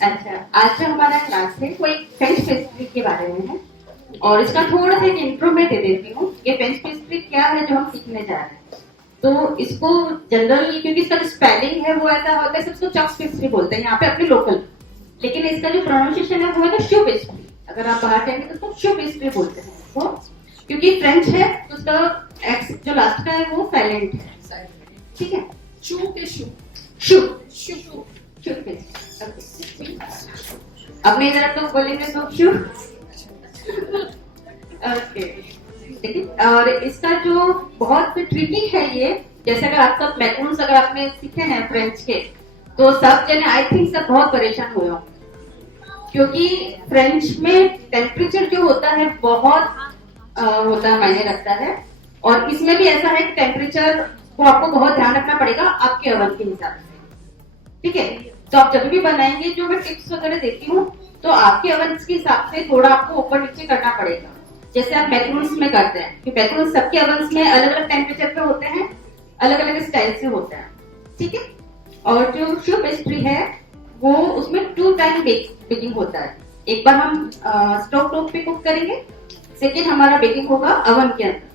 अच्छा, आज जो हमारा क्लास है वो एक फ्रेंच पेस्ट्री के बारे में है और इसका थोड़ा सा एक इंट्रो में दे देती हूँ। ये फ्रेंच पेस्ट्री क्या है जो हम सीखने जा रहे हैं। तो इसको जनरली क्योंकि इसका जो स्पेलिंग है वो ऐसा होता है, सबको चॉक्स पेस्ट्री बोलते हैं यहाँ पे अपने लोकल, लेकिन इसका जो प्रोनाउंसिएशन है वो है शू पेस्ट्री। अगर आप बाहर जाएंगे तो उसको शू पेस्ट्री बोलते हैं इसको, क्योंकि फ्रेंच है तो उसका एक्स जो लास्ट का है वो साइलेंट है। ठीक है, शू के शू शू शू शू शू पेस्ट्री। अपने इधर तो बोलेंगे तो शू। ओके, देखिए, और इसका जो बहुत ट्रिकी है ये, जैसे अगर आप सब मैक्रोन्स अगर आपने सीखे हैं फ्रेंच के, तो सब जने आई थिंक सब बहुत परेशान हुए होंगे, क्योंकि फ्रेंच में टेम्परेचर जो होता है बहुत होता है, मायने रखता है। और इसमें भी ऐसा है कि टेम्परेचर को आपको बहुत ध्यान रखना पड़ेगा आपके ओवन के हिसाब से। ठीक है, तो आप जब भी बनाएंगे, जो मैं टिप्स वगैरह देती हूँ, तो आपके ओवन के हिसाब से थोड़ा आपको ऊपर नीचे करना पड़ेगा, जैसे आप मैक्रोन्स में करते हैं कि मैक्रोन्स सबके ओवन में अलग अलग टेम्परेचर पे होते हैं, अलग अलग स्टाइल से होते हैं। ठीक है, और जो शू पेस्ट्री है वो उसमें 2 टाइम बेकिंग होता है। एक बार हम स्टोव टॉप पे कुक करेंगे, सेकेंड हमारा बेकिंग होगा ओवन के अंदर।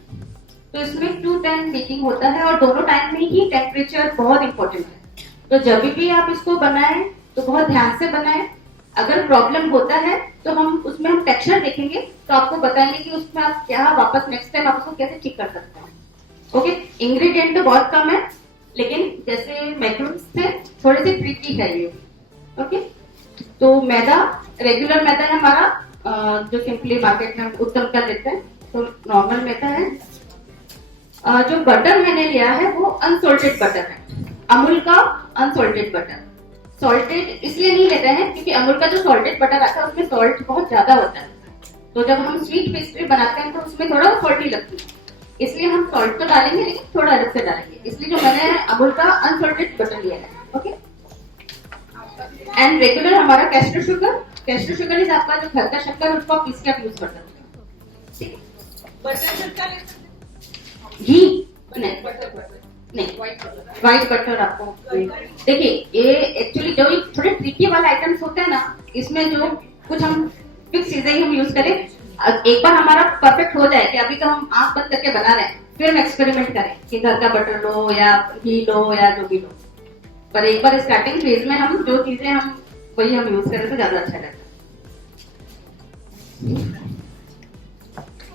तो इसमें 2 टाइम बेकिंग होता है और दोनों टाइम में ही टेम्परेचर बहुत इंपॉर्टेंट है। तो जब भी आप इसको बनाएं तो बहुत ध्यान से बनाएं। अगर प्रॉब्लम होता है तो उसमें हम टेक्सचर देखेंगे, तो आपको बताएंगे कि उसमें आप क्या वापस नेक्स्ट टाइम आप उसको कैसे ठीक कर सकते हैं। ओके, इंग्रेडिएंट तो बहुत कम है, लेकिन जैसे मैक्रोन्स थे थोड़े से ट्रिकी है ये। ओके, तो मैदा रेगुलर मैदा है हमारा, जो सिंपली मार्केट में उत्तम कर लेते हैं, तो नॉर्मल मैदा है। जो बटर मैंने लिया है वो अनसॉल्टेड बटर है, अमूल का अनसॉल्टेड बटर। सॉल्टेड इसलिए नहीं लेते हैं क्योंकि अमूल का जो सॉल्टेड बटर आता है उसमें सॉल्ट बहुत ज्यादा होता है, तो जब हम स्वीट पेस्ट्री बनाते हैं तो उसमें थोड़ा सॉल्टी लगती है, इसलिए हम सॉल्ट तो डालेंगे लेकिन थोड़ा अलग से डालेंगे। इसलिए जो मैंने अमूल का अनसॉल्टेड बटर लिया है। ओके, एंड रेगुलर हमारा कैस्टर शुगर इज आपका जो घर का शक्कर है, उसको आप पीस के आप यूज कर सकते हैं। ठीक है, बटर घी नहीं, व्हाइट बटर आपको देखिए, ये एक्चुअली जो थोड़े ट्रिकी वाले आइटम्स होते हैं ना, इसमें जो कुछ हम फिक्स चीजें ही हम यूज करें। एक बार हमारा परफेक्ट हो जाए कि अभी तो हम आंख बंद करके बना रहे हैं, फिर हम एक्सपेरिमेंट करें कि घर का बटर लो या घी लो या जो भी लो, पर एक बार स्टार्टिंग फेज में हम जो चीजें हम वही हम यूज करें तो ज्यादा अच्छा लगता है।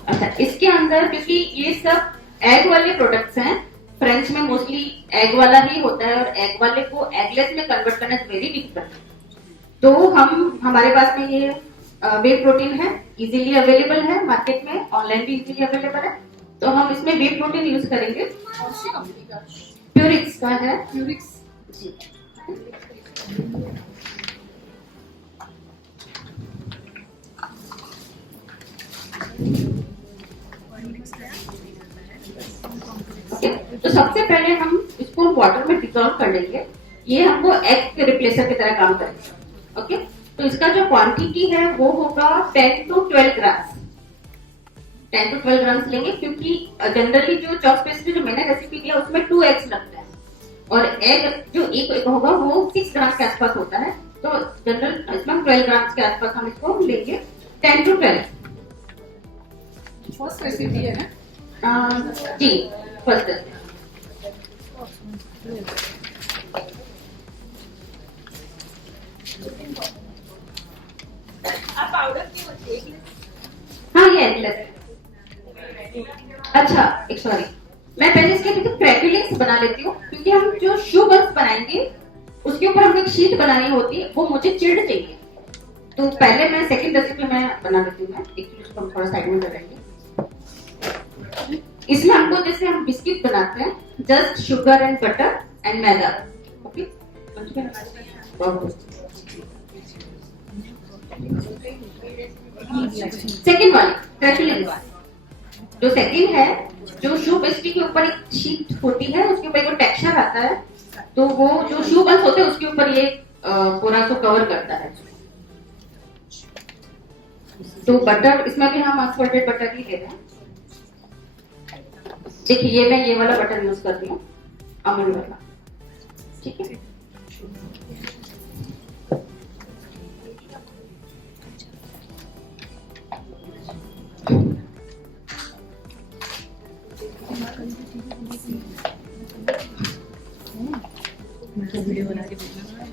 अच्छा, इसके अंदर क्योंकि ये सब एग वाले प्रोडक्ट्स हैं, फ्रेंच में मोस्टली एग वाला ही होता है और एग वाले को एगलेस में कन्वर्ट करना वेरी डिफिकल्ट। तो हमारे पास में ये वे प्रोटीन है, इजीली अवेलेबल है मार्केट में, ऑनलाइन भी इजीली अवेलेबल है, तो हम इसमें वे प्रोटीन यूज करेंगे। कौन सी कंपनी का? प्यूरिक्स का है। प्यूरिक्स जी, तो सबसे पहले हम इसको वाटर में डिसॉल्व कर लेंगे। ये हमको एग के रिप्लेसर की तरह काम करेगा। ओके, तो इसका जो क्वांटिटी है वो होगा 10 to 12 ग्राम्स। 10 to 12 ग्राम्स लेंगे, क्योंकि जनरली जो चॉक्स पेस्ट्री जो मैंने रेसिपी दिया उसमें 2 एग्स लगता है और एग जो एक होगा वो 6 ग्राम के आसपास होता है, तो जनरल इसमें 12 ग्राम्स के आसपास हम इसको लेंगे। 10 to 12 फर्स्ट रेसिपी है ना? जी, फर्स्ट रेसिपी। आप पाउडर की होती है? हाँ, ये एगलेस है। अच्छा, एक सॉरी, मैं पहले इसके क्रैकलिंग्स बना लेती हूँ, क्योंकि हम जो शू बन्स बनाएंगे उसके ऊपर हमें एक शीट बनानी होती है, वो मुझे चिल्ड चाहिए। तो पहले मैं सेकंड रेसिपी में बना लेती हूँ, एक्चुअली उसको हम थोड़ा साइड में करेंगे। इसमें हमको जैसे हम बिस्किट बनाते हैं, just sugar and butter and maida. Okay, second वाली क्रैकलिंग, जो सेकंड है, जो शू पेस्ट्री के ऊपर एक शीट होती है, उसके ऊपर एक टेक्सचर आता है, तो वो जो शू बन्स होते हैं उसके ऊपर ये पूरा को कवर करता है। तो बटर इसमें भी हम अनसॉल्टेड बटर ही ले रहे हैं। देखिए, मैं ये वाला बटर यूज करती हूँ, अमूल वाला। ठीक है, वीडियो बना के भेजना।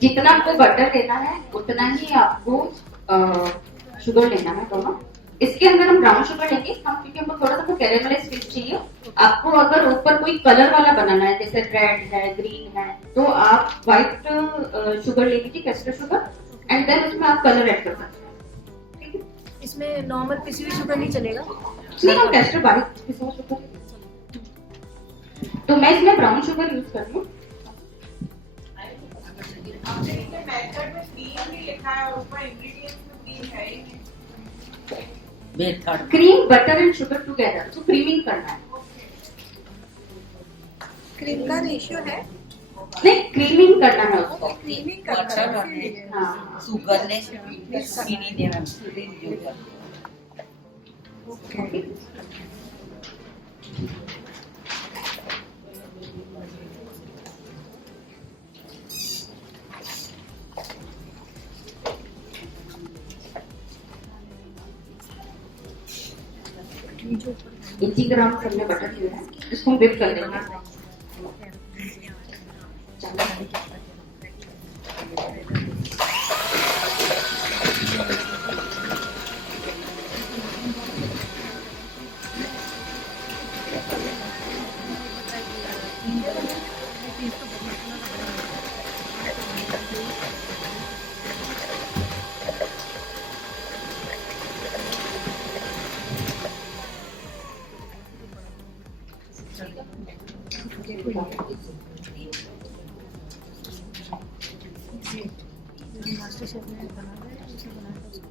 जितना आपको बटर लेना है उतना ही आपको शुगर लेना है दोनों। इसके अंदर हम ब्राउन शुगर लेंगे हम, क्योंकि हमको थोड़ा सा कैरेमलाइज टेस्ट चाहिए। आपको अगर ऊपर कोई कलर वाला बनाना है, जैसे रेड है, ग्रीन है, तो आप व्हाइट शुगर ले लीजिए, कैस्टर शुगर, एंड देन उसमें आप कलर ऐड कर सकते हैं। ठीक है, इसमें नॉर्मल पिसी हुई शुगर नहीं चलेगा? नहीं, हम कैस्टर बारीक पिसा हुआ शुगर, तो मैं इसमें ब्राउन शुगर यूज कर रही हूँ। आपने इनके मेथड में क्रीम भी लिखा है और ऊपर इंग्रेडिएंट्स में क्रीम है ही नहीं। Cream, butter and sugar together, तो क्रीमिंग करना है। क्रीम का रेशियो है? नहीं, क्रीमिंग करना है उसको। क्रीमिंग करना है। हाँ, सुगरलेस चीनी देना ओके। इसी ग्राम हमने बटर लिया है, इसको हम whip कर लेंगे। मास्टर शेफ ने बना है, उसे बनाया था उसको।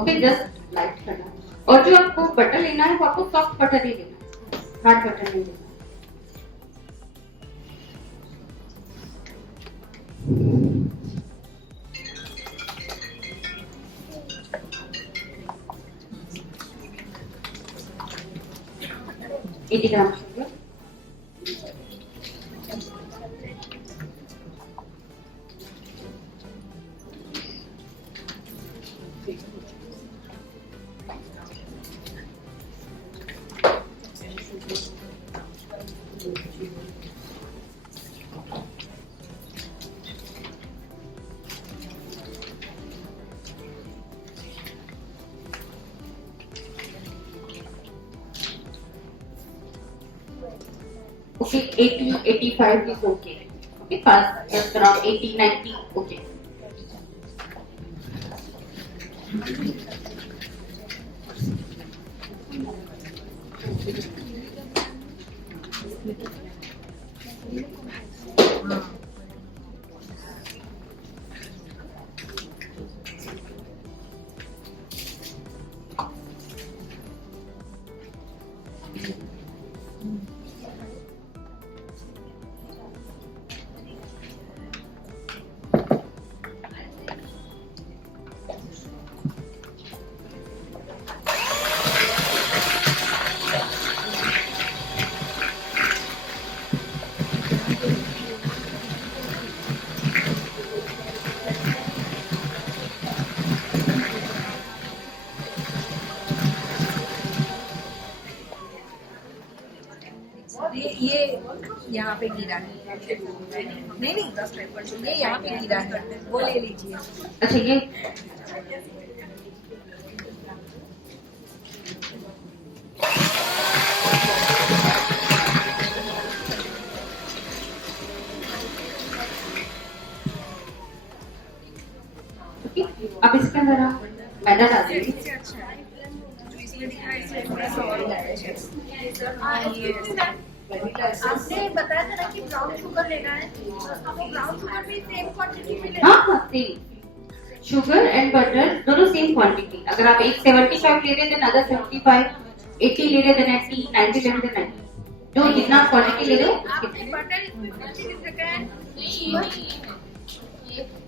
ओके, जस्ट लाइट करना है। और जो आपको बटर लेना है वो आपको सॉफ्ट बटर ही लेना है, हार्ड बटर नहीं लेना। 80 gram sugar, okay, 80, 85 is okay. Okay, fast, just around 80, 90, okay. ये यहाँ पे गिरा है। नहीं नहीं, ये यहाँ पे गिरा है, वो ले लीजिए। अच्छा, ये okay, अब इसके अंदर आप मैदा डाल दीजिए। इससे अच्छा है जो इसमें दिख रहा है, इसमें थोड़ा सा और आपने बताया था ना कि ब्राउन शुगर लेना है, तो आपको ब्राउन शुगर भी सेम क्वांटिटी में लेना हाँ हाँ, सेम शुगर एंड बटर दोनों सेम क्वांटिटी. अगर आप एक 75 ले रहे देन अदर 75, 80 ले रहे देन 80, 90 ले रहे देन 90. जो जितना क्वांटिटी ले रहे हो आपने बटर इसमें 50 लिख रखा है.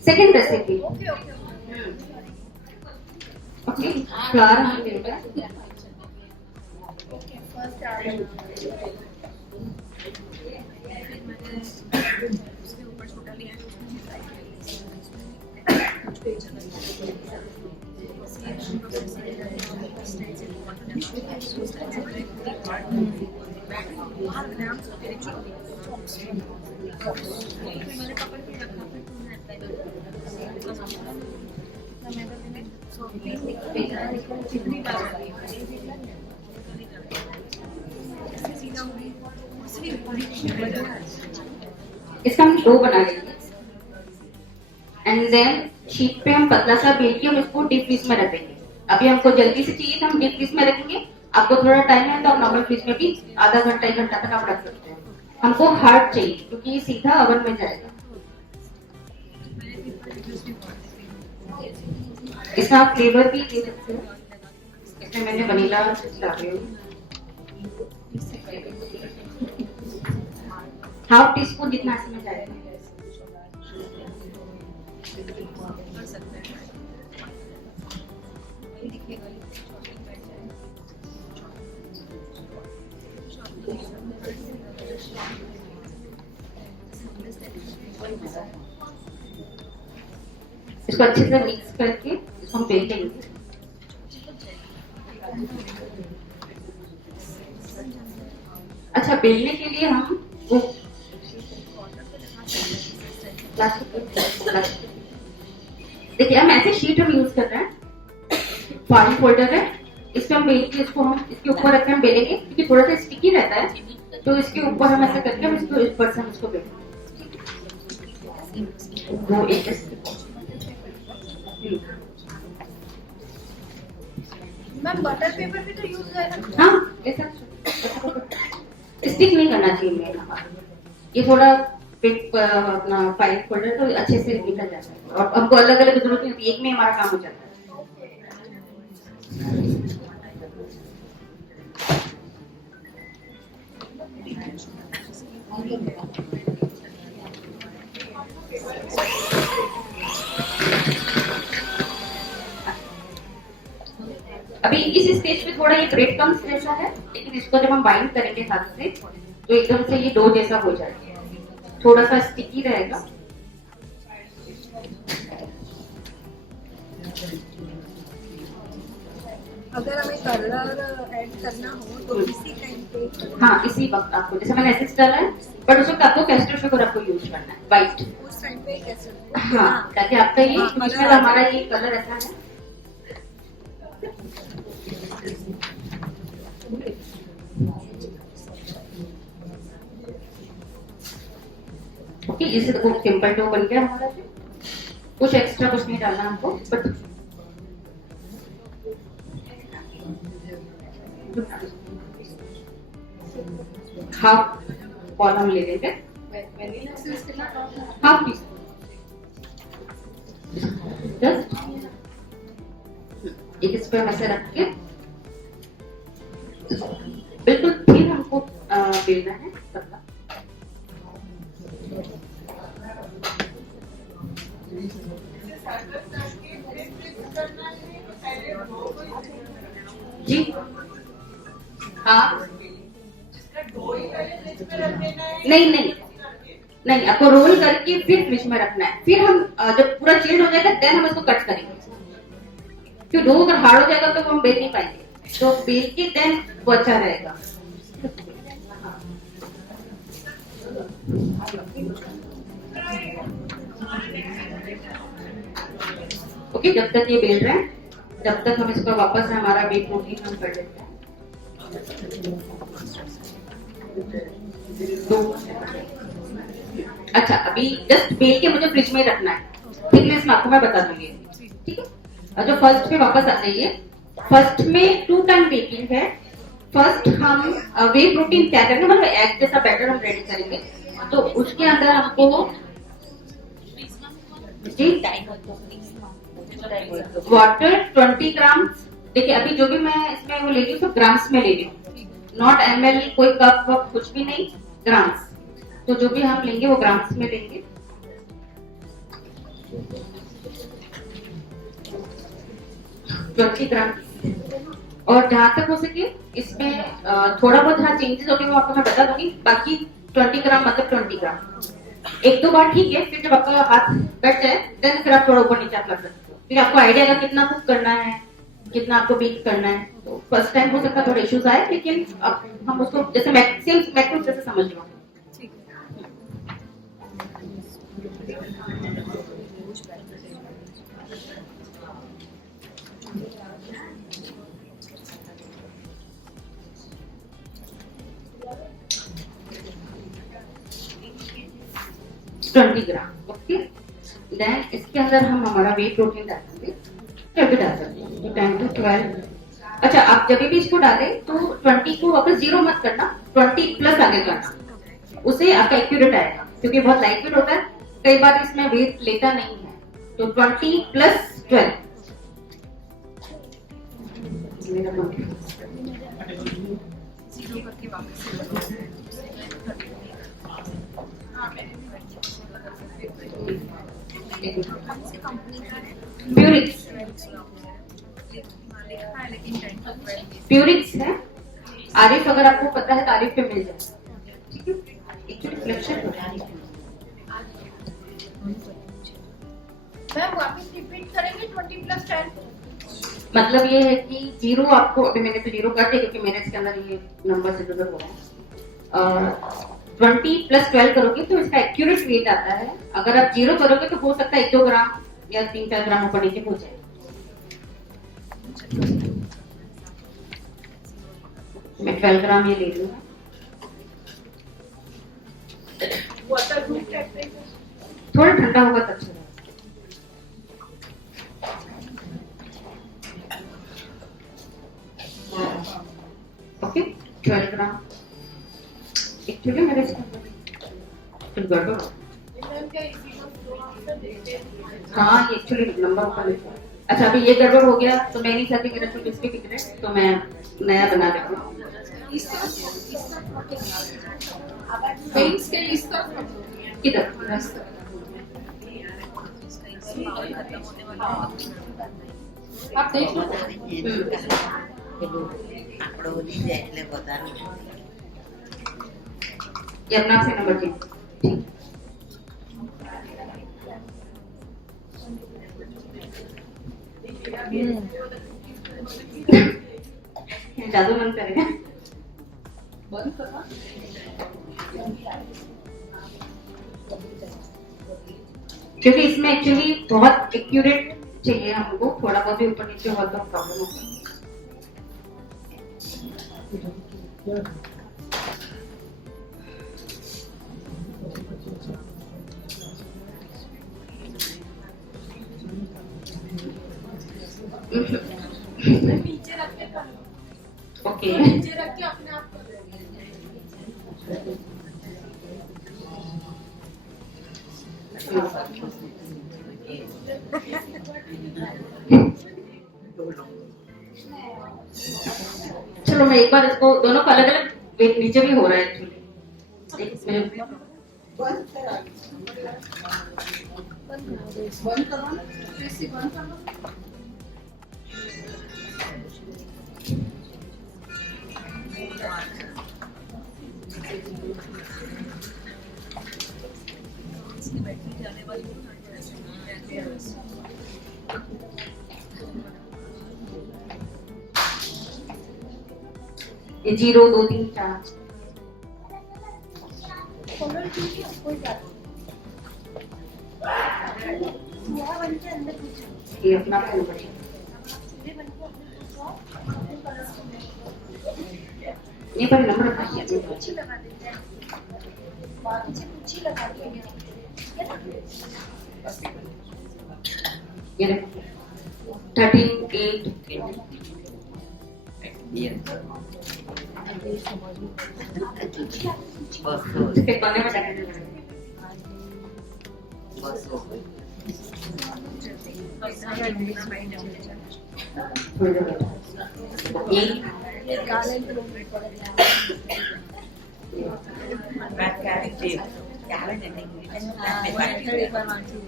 Second recipe. Okay okay. Okay, flower हम ले रहे हैं. फर्स्ट आ रहा है. उसके ऊपर छोटा लिया है, उसमें भी फ्राई इसका हम डो बना लेंगे एंड देन शीट पे हम पतला सा बेल के हम इसको डीप फ्रीज में रखेंगे. अभी हमको जल्दी से चाहिए तो हम डीप फ्रीज में रखेंगे. आपको थोड़ा टाइम है तो आप नॉर्मल फ्रीज में भी आधा घंटा 1 घंटा तक आप रख सकते हैं. हमको हार्ड चाहिए क्योंकि ये सीधा ओवन में जाएगा. इसमें आप फ्लेवर भी दे सकते हैं. इसमें मैंने वनीला डाली है. हाफ टी स्पून जितना इसमें जाएगा. इसको अच्छे से मिक्स करके इसको हम बेल लेंगे. अच्छा, बेलने के लिए हम वो देखिए हम ऐसे शीट हम यूज कर रहे हैं. फाइल फोल्डर है, इस पे हम बेल के इसको हम इसके ऊपर रख के हम बेलेंगे क्योंकि थोड़ा सा स्टिकी रहता है. तो इसके ऊपर हम ऐसा करके हम इसको इस पर से हम इसको बेलेंगे. वो एक मैम बटर पेपर भी तो यूज है ना. हाँ, ऐसा स्टिक नहीं करना चाहिए मेन हमारा. ये थोड़ा अपना फाइल फोल्डर तो अच्छे से निकल जाता है और हमको अलग अलग जरूरत नहीं होती. एक में हमारा काम हो जाता है. अभी इस स्टेज पे थोड़ा ये ब्रेड क्रम्स जैसा है, लेकिन इसको जब हम बाइंड करेंगे हाथ से तो एकदम से ये डो जैसा हो जाएगा. थोड़ा सा स्टिकी रहेगा. अगर हमें कलर ऐड करना हो तो इसी टाइम पे. हाँ, इसी वक्त आपको जैसे मैंने एसेंस डाला है बट उस वक्त आपको कैस्टर शुगर आपको यूज करना है व्हाइट. उस टाइम पे कैसे. हाँ, ताकि आपका ये इसमें हमारा ये कलर ऐसा है. ओके, इसे तो सिंपल डो बन गया हमारा. कुछ एक्स्ट्रा कुछ नहीं डालना हमको. बट हाफ बॉल हम ले लेंगे. हाफ टी स्पून जस्ट एक इस पे हम ऐसे रख के बिल्कुल फिर हमको बेलना है पतला. जी हाँ, नहीं नहीं नहीं, आपको रोल करके फिर फ्रिज में रखना है. फिर हम जब पूरा चिल्ड हो जाएगा देन हम इसको कट करेंगे. क्योंकि डो अगर हार्ड हो जाएगा तो हम बेल नहीं पाएंगे. तो बेल के देन वो अच्छा रहेगा. ओके, जब तक ये बेल रहे हैं जब तक हम इसको वापस हमारा बेक प्रोटीन हम कर लेते हैं. अच्छा, अभी जस्ट बेल के मुझे फ्रिज में रखना है. थिकनेस में आपको मैं बता दूंगी. ठीक है, और जो फर्स्ट पे वापस आ जाइए. फर्स्ट में 2 टाइम बेकिंग है. फर्स्ट हम वे प्रोटीन क्या करेंगे, मतलब एग जैसा बैटर हम रेडी करेंगे. तो उसके अंदर हमको जी वाटर 20 ग्राम। देखिए अभी जो भी मैं इसमें वो ले रही हूँ तो ग्राम्स में ले रही हूँ, नॉट ml, कोई कप वप कुछ भी नहीं, ग्राम्स। तो जो भी हम लेंगे वो ग्राम्स में लेंगे। ग्राम। और जहां तक हो सके इसमें थोड़ा बहुत जहाँ चेंजेस होंगे वो आपको मैं बता दूंगी। बाकी 20 ग्राम मतलब 20 ग्राम। एक दो बार ठीक है, फिर जब आपका हाथ बैठ जाए देन फिर आप थोड़ा ऊपर नीचे आप कर सकते हो। फिर आपको आइडिया आएगा कितना कुक करना है, कितना आपको बीट करना है। तो फर्स्ट टाइम हो सकता है थोड़े इश्यूज आए, लेकिन अब हम उसको जैसे मैक्सिमम मैक्रो जैसे समझ लो। ठीक है। 20 ग्राम। ओके, देन इसके अंदर हम हमारा वे प्रोटीन डालेंगे, भी डाल सकते हैं। तो 10 to 12। अच्छा, आप जब भी इसको डालें तो 20 को वापस 0 मत करना, 20 प्लस आगे करना, उसे आपका एक्यूरेट आएगा। क्योंकि बहुत लाइट वेट होता है, कई बार इसमें वेट लेता नहीं है। तो 20 प्लस 12। जीरो करके वापस कंपनी का है प्यूरिक्स, लिखा है लेकिन 10 to 12 प्यूरिक्स है। आरिफ अगर आपको पता है तो आरिफ पे मिल जाए। ठीक है, एक रिफ्लेक्शन हो जाएगी। मैम वापस रिपीट करेंगे 20 प्लस 10। मतलब ये है कि 0 आपको, अभी मैंने तो 0 कर दिया क्योंकि मेरे इसके अंदर ये नंबर से हो रहा है। 20 प्लस 12 करोगे तो इसका एक्यूरेट वेट आता है। अगर आप 0 करोगे तो हो सकता है 1-2 ग्राम या 3-4 ग्राम ऊपर नीचे हो जाए। मैं 12 ग्राम ये ले लूँ। वाटर रूम टेम्परेचर थोड़ा ठंडा होगा तब अच्छा रहेगा। ओके, 12 ग्राम। एक्चुअली मेरे कुछ गड़बड़ हो। मैम क्या इसी को स्लो आंसर देते हैं। हाँ, ये एक्चुअली नंबर ऊपर लिखा है। अच्छा, अभी ये गड़बड़ हो गया तो मैं नहीं चाहती मेरा तो डिस्प्ले कितने, तो मैं नया बना देती हूँ। वेन्स के इसका किधर? आप देख लो। ये अपना से नंबर चेंज। जादू मन करेगा। बंद करना। क्योंकि इसमें एक्चुअली बहुत एक्यूरेट चाहिए हमको, थोड़ा बहुत भी ऊपर नीचे हुआ तो प्रॉब्लम होगा। नीचे रख के कर लो। ओके, नीचे रख के अपने आप कर लो। चलो मैं एक बार इसको दोनों को अलग अलग वेट नीचे भी हो रहा है एक्चुअली। एक मिनट। बंद करा बंद करो ना, इसी बंद कर लो। ये 0 2 3 4 ये अपना नंबर है। ये पर नंबर रखा है। ये देखो 13 8 फिर कोने में जाके चलती, इतना इंग्लिश में चलती। थोड़ी देर बैठो। ये ये काले लोग बात करते क्या है नहीं एक बार मानती हूँ।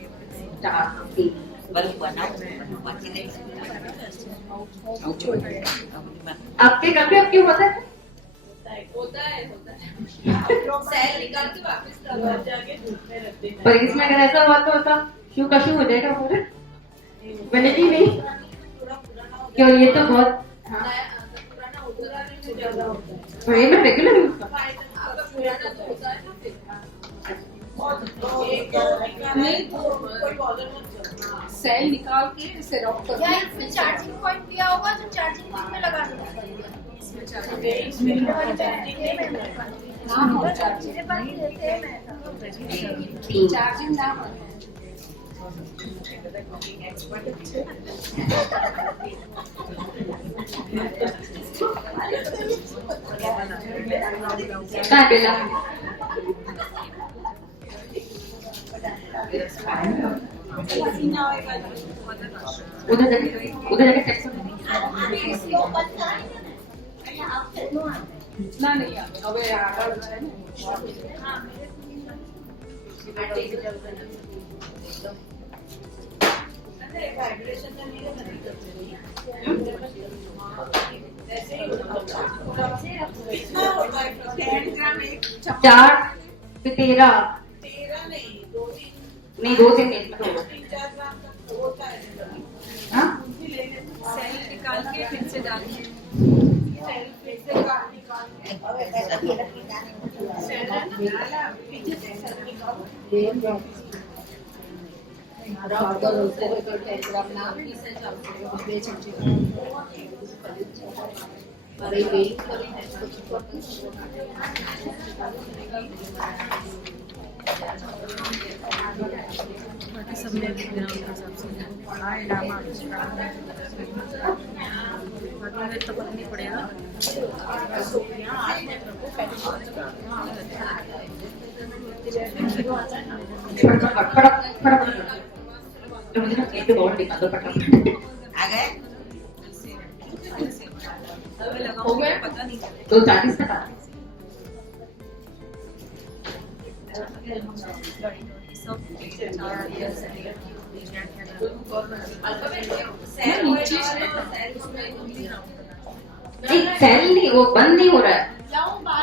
4 3 baru buat aku masih deh आपके घर पे अब क्यों होता है? सेल निकाल के वापस घर जाके धूप में रखते हैं। पर इसमें अगर ऐसा हुआ तो शू का शू हो जाएगा पूरा। बनेगी नहीं क्यों? ये तो बहुत हाँ पुराना उतराने में ज्यादा होता है। और ये मैं रेगुलर यूज करता अगर पुराना तो होता है ना फिर। एक नहीं कोई बॉर्डर मत करो। सेल निकाल के इसे रॉक कर या इसमें चार्जिंग पॉइंट दिया होगा तो चार्जिंग पॉइंट में लगा दो। चार्जिंग ना हो। कहाँ है बेला? उधर जाके टेक्स्ट ना नहीं अब આગળ है ना ऐसे ही कितना होता है? 10 ग्राम एक 4 पे 13 13 नहीं 2-3 नहीं 2 से 3 तो 3-4 ग्राम तक होता है। हाँ सेल निकाल के फिर से डालिए। सेल फिर से निकाल के सेल निकाला पीछे से सेल निकालो। सबने तो पता नहीं पड़ेगा। तो मुझे ना ये तो बहुत दिखा दो फटाफट। आ गए हो गया पता नहीं। तो 40 तक आता है। नहीं सेल नहीं वो बंद नहीं हो रहा है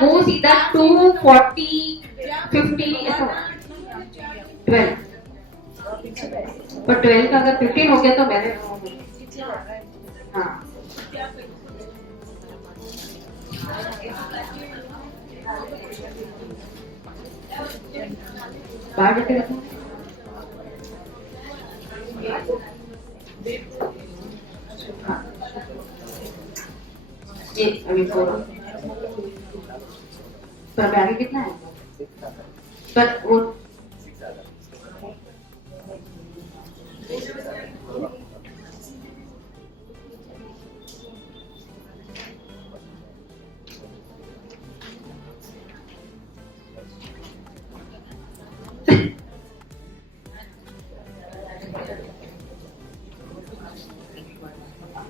वो सीधा 240 50 ऐसा 12 पर 12 का अगर 15 हो गया तो मैंने हाँ बाहर जाके रखो हाँ ये अभी फोर पर अभी आगे कितना है पर वो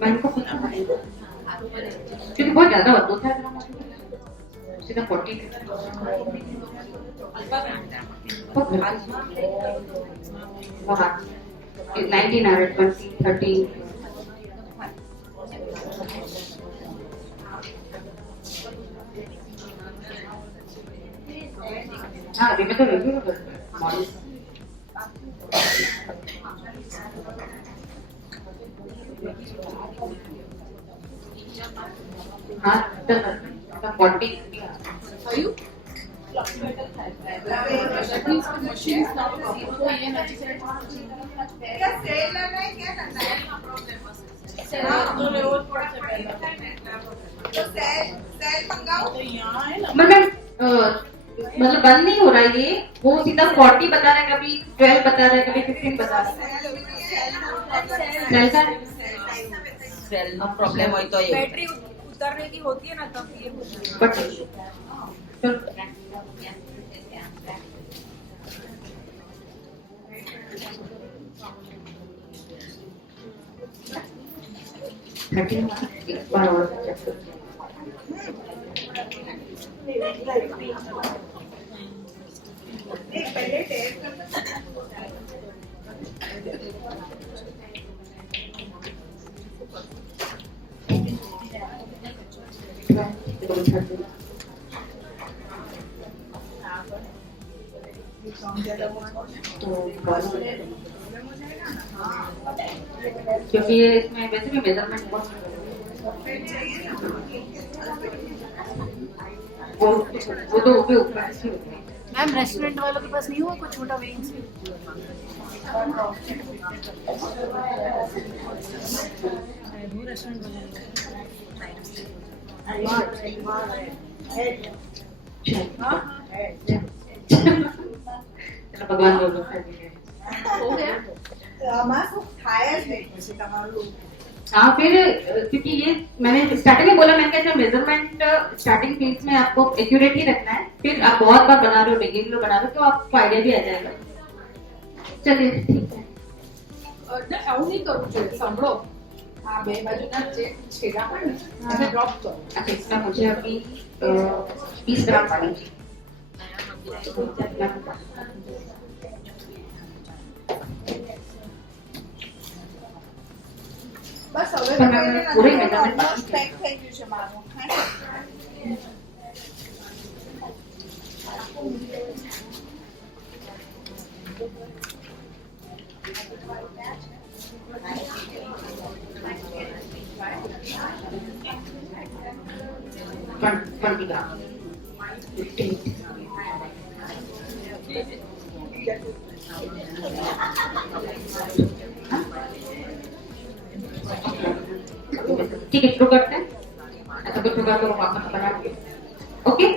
मैंने को पूछा क्योंकि बहुत ज्यादा होता है सीधा 40 वहाँ 1920 13 हाँ अभी मैं तो रिव्यू कर मॉडल हाँ तो 40 क्या सेल लेना है क्या करना है? तो रोज थोड़ा सा तो सेल मंगाओ तो यहाँ है ना। मतलब बंद नहीं हो रहा है ये वो सीधा 40 बता रहा है कभी 12 बता रहा है कभी 15 बता रहा है सेल का सेल નો પ્રોબ્લેમ હોય તો એ बैटरी उतरने की होती है ना तब ये होता है। बट 13 एक बार और चेक करते हैं। एक पहले टेस्ट करना क्योंकि ये इसमें वैसे भी मेजरमेंट बहुत वो तो ऊपर से होते हैं। मैम रेस्टोरेंट वालों के पास नहीं हुआ कुछ छोटा वेरिएंस? चलो भगवान बोलो हो गया। આમાં શું થાય જ નહીં પછી તમારું हाँ फिर क्योंकि ये मैंने स्टार्टिंग में बोला, मैंने कहा मेजरमेंट स्टार्टिंग फेज में आपको एक्यूरेट ही रखना है, फिर आप बहुत बार बना रहे हो, बेगिन बना रहे हो तो आपको आइडिया भी आ जाएगा। चलिए ठीक है। આવું નહીં કરવું જોઈએ સાંભળો આ બે બાજુના જે છેડા હોય ને એને ડ્રોપ કરો अच्छा इसमें मुझे अभी 20 ग्राम पानी બસ હવે પણ તો એને પૂરી નથી measurement almost pack થઈ ગયું છે મારું હે? ट्वेंटी ग्राम 15 ठीक है, शुरू करते हैं। ऐसा कुछ होगा तो वापस बना के ओके।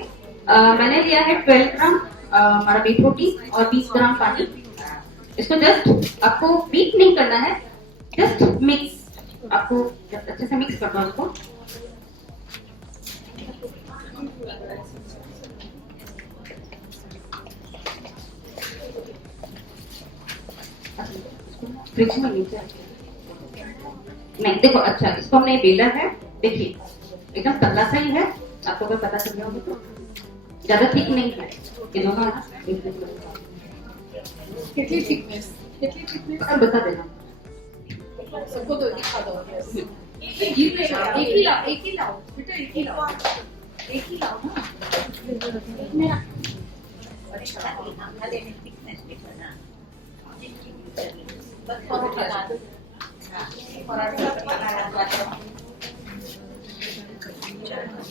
मैंने लिया है 12 ग्राम हमारा बीट रोटी और 20 ग्राम पानी। इसको जस्ट आपको बीट नहीं करना है, जस्ट मिक्स, आपको अच्छे से मिक्स करना है उसको। फ्रिज में नीचे नहीं देखो। अच्छा इसको हमने बेला है, देखिए एकदम पतला सा ही है, आपको अगर पता चल गया होगा तो ज्यादा थिक नहीं है ये दोनों। કેટલી thickness और बता देना सबको तो दिखा दो एक ही लाओ बेटा एक ही लाओ ना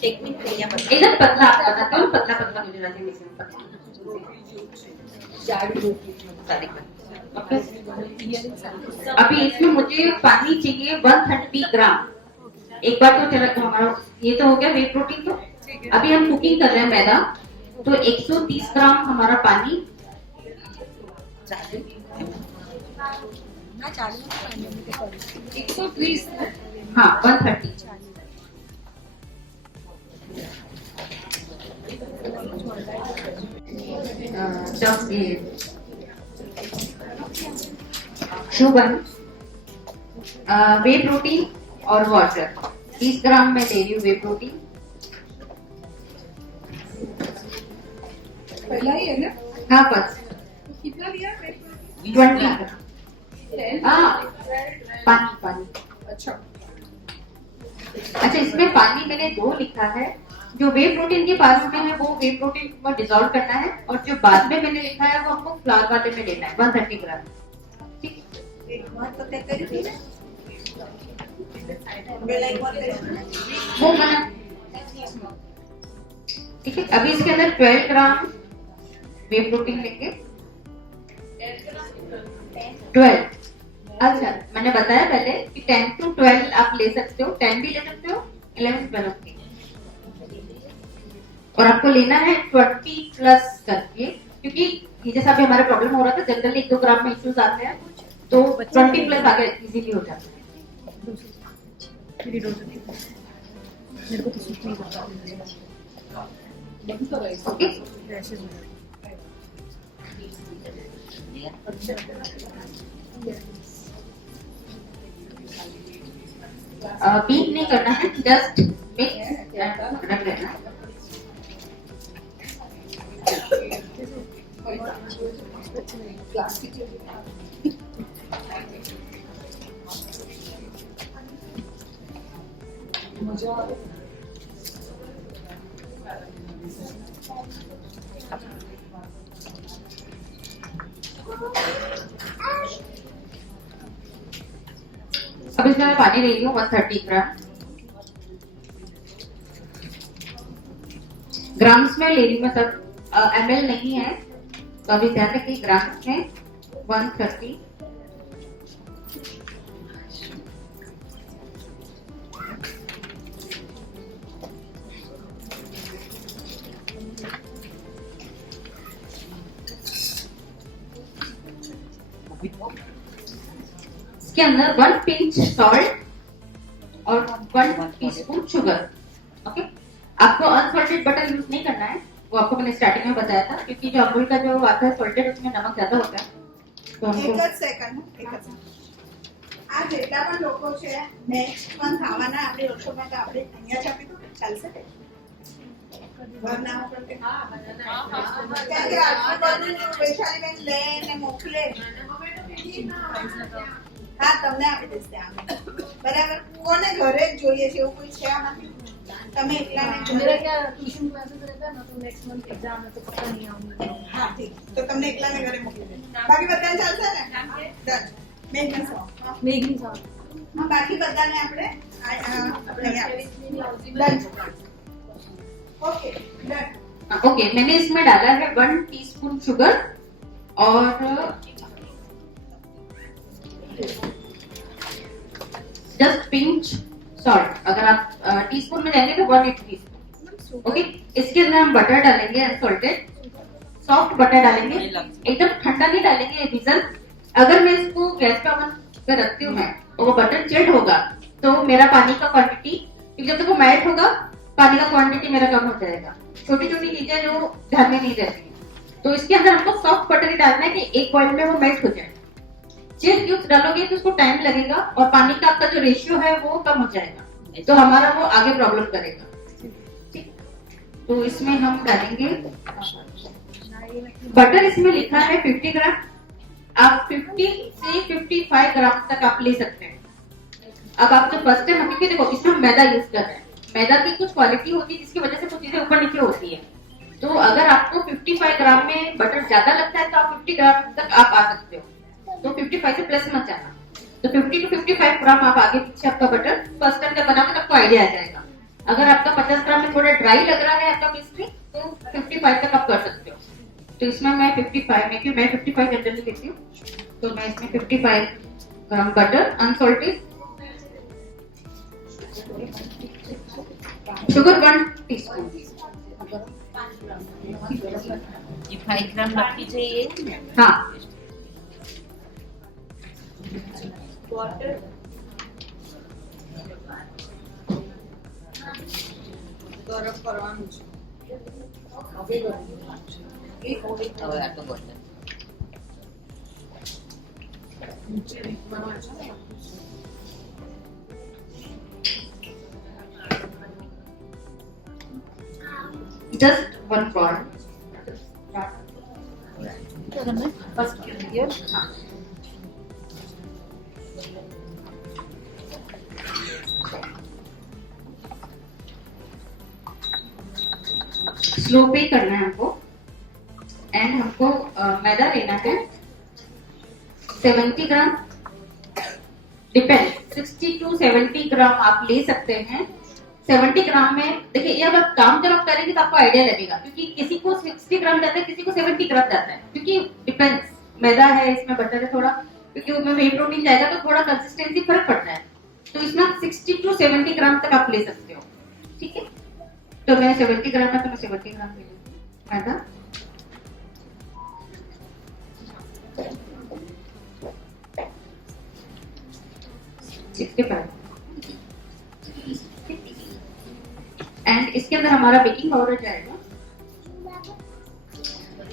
टेक्निक भैया बता एकदम पतला, आप बताते हो पतला पतला गुजराती में ओके। अभी इसमें मुझे पानी चाहिए 130 ग्राम। एक बार तो चला हमारा ये तो हो गया वे प्रोटीन। तो अभी हम कुकिंग कर रहे हैं मैदा, तो 130 ग्राम हमारा पानी। ना 130 हाँ 130 शुगर, वे प्रोटीन और वाटर 30 ग्राम में ले रही हूँ वे प्रोटीन। पहला ही है ना? हाँ बस कितना लिया? 20 हाँ पानी। अच्छा अच्छा इसमें पानी मैंने 2 लिखा है। जो वे प्रोटीन के पास में है वो वे प्रोटीन को डिसॉल्व करना है, और जो बाद में मैंने लिखा है वो हमको फ्लावर वाले में लेना है 130 ग्राम। ठीक एक बात तो तय करी थी ना? पहला एक बार वो मैंने ठीक है। अभी इसके अंदर 12 ग्राम वे प्रोटीन लेंगे। 12 अच्छा मैंने बताया पहले कि 10 to 12 आप ले सकते हो, 10 भी ले सकते हो, 11 12 भी। और आपको लेना है 20 प्लस करके, क्योंकि ये जैसा अभी हमारा प्रॉब्लम हो रहा था, जनरली 1-2 ग्राम में इश्यूज आते हैं, तो 20 प्लस आगे इजीली हो जाता है। मेरे को तो सूट नहीं करता ओके बीट नहीं करना है, जस्ट मिक्स रख लेना है। अब इसमें मैं पानी ले रही हूँ 130 ग्राम। ग्राम्स में ले रही हूँ मैं, सब ml नहीं है, तो अभी ध्यान रखिए ग्राम्स में 130। इसके अंदर 1 पिंच सॉल्ट और 1 टीस्पून शुगर। ओके, आपको अनसॉल्टेड बटर यूज नहीं करना है, वो आपको मैंने स्टार्टिंग में बताया था, क्योंकि जो अमूल का जो आता है सॉल्टेड, उसमें नमक ज्यादा होता है। तो એક हमको જ સેકન્ડ, એક જ સેકન્ડ. આ જેટલા પણ લોકો છે નેક્સ્ટ મંથ આવવાના આપણી વર્કશોપમાં, તો આપણે અહીંયા જ આપી દો, ચાલશે? ઘર ના મોકલો કે કેમ કે આટલું બધું વૈશાલીબેન લે ને મોકલે. હા, તમને આપી દઈશ ત્યાં. બરાબર. કોને ઘરે જ જોઈએ છે એવું કોઈ છે આમાંથી? તમે એકલા ને मेरा क्या ट्यूशन क्लासेस रहता है ना, तो नेक्स्ट मंथ एग्जाम है, तो पता नहीं आऊंगी। હા, ઠીક. તો તમને એકલા ને ઘરે મોકલી દે. બાકી બધાને ચાલશે ને? ડન. મેઘના સર. मेघनी साहब હા, બાકી બધાને આપણે આપણે આપીશું. ડન. Okay done. ओके, मैंने इसमें डाला है 1 टीस्पून शुगर और जस्ट पिंच सॉल्ट। अगर आप टीस्पून में जाएंगे तो 1 टीस्पून। ओके, इसके अंदर हम बटर डालेंगे, अनसॉल्टेड सॉफ्ट बटर डालेंगे, एकदम ठंडा नहीं डालेंगे। रीजन, अगर मैं इसको गैस पे ओवन पे रखती हूँ मैं, तो वो बटर चिल्ड होगा, तो मेरा पानी का क्वांटिटी, जब तक वो मेल्ट होगा पानी का क्वांटिटी मेरा कम हो जाएगा। छोटी छोटी चीजें जो ध्यान में नहीं रहती हैं, तो इसके अंदर हमको सॉफ्ट बटर ही डालना है कि एक बॉइल में वो मेल्ट हो जाए। चिल्ड क्यूब्स डालोगे तो उसको टाइम लगेगा और पानी का आपका जो रेशियो है वो कम हो जाएगा, तो हमारा वो आगे प्रॉब्लम करेगा। ठीक, तो इसमें हम डालेंगे बटर। इसमें लिखा है 50 ग्राम, आप 50 से 55 ग्राम तक आप ले सकते हैं। अब आप जो फर्स्ट टाइम, क्योंकि देखो इसमें हम मैदा यूज कर रहे हैं, मैदा की कुछ क्वालिटी होती है जिसकी वजह से कुछ चीजें ऊपर नीचे होती है। तो अगर आपको 55 ग्राम में बटर ज्यादा लगता है तो आप 50 ग्राम तक आप आ सकते हो, तो 55 से प्लस मत जाना। तो 50 to 55 ग्राम आप आगे पीछे आपका बटर फर्स्ट टाइम जब बनाओगे तो आपको आइडिया आ जाएगा। अगर आपका 50 ग्राम में थोड़ा ड्राई लग रहा है आपका पेस्ट्री, तो 55 तक आप कर सकते हो। तो इसमें मैं 55 में, क्यों मैं 55 जनरली लेती हूँ, तो मैं इसमें 55 ग्राम बटर, अनसॉल्टेड शुगर 1 टीस्पून। ये 5 ग्राम बाकी चाहिए। हाँ, ગરમ કરવાનું છે. હવે આ તો બોલ. just 1 quart. First here. हाँ. स्लो पे करना है हमको, एंड हमको मैदा लेना है 70 ग्राम, डिपेंड 60 to 70 ग्राम आप ले सकते हैं। 70 ग्राम में देखिए, ये अब काम जब आप करेंगे तो आपको आइडिया लगेगा, क्योंकि किसी को 60 ग्राम जाता है, किसी को 70 ग्राम जाता है, क्योंकि डिपेंड्स, मैदा है इसमें, बटर है थोड़ा, क्योंकि उसमें व्हे प्रोटीन जाएगा तो थोड़ा कंसिस्टेंसी फर्क पड़ता है। तो इसमें 60 to 70 ग्राम तक आप ले सकते हो। ठीक है, तो मैं 70 ग्राम है तो मैं 70 ग्राम ले लूंगी मैदा। एंड इसके अंदर हमारा बेकिंग पाउडर जाएगा,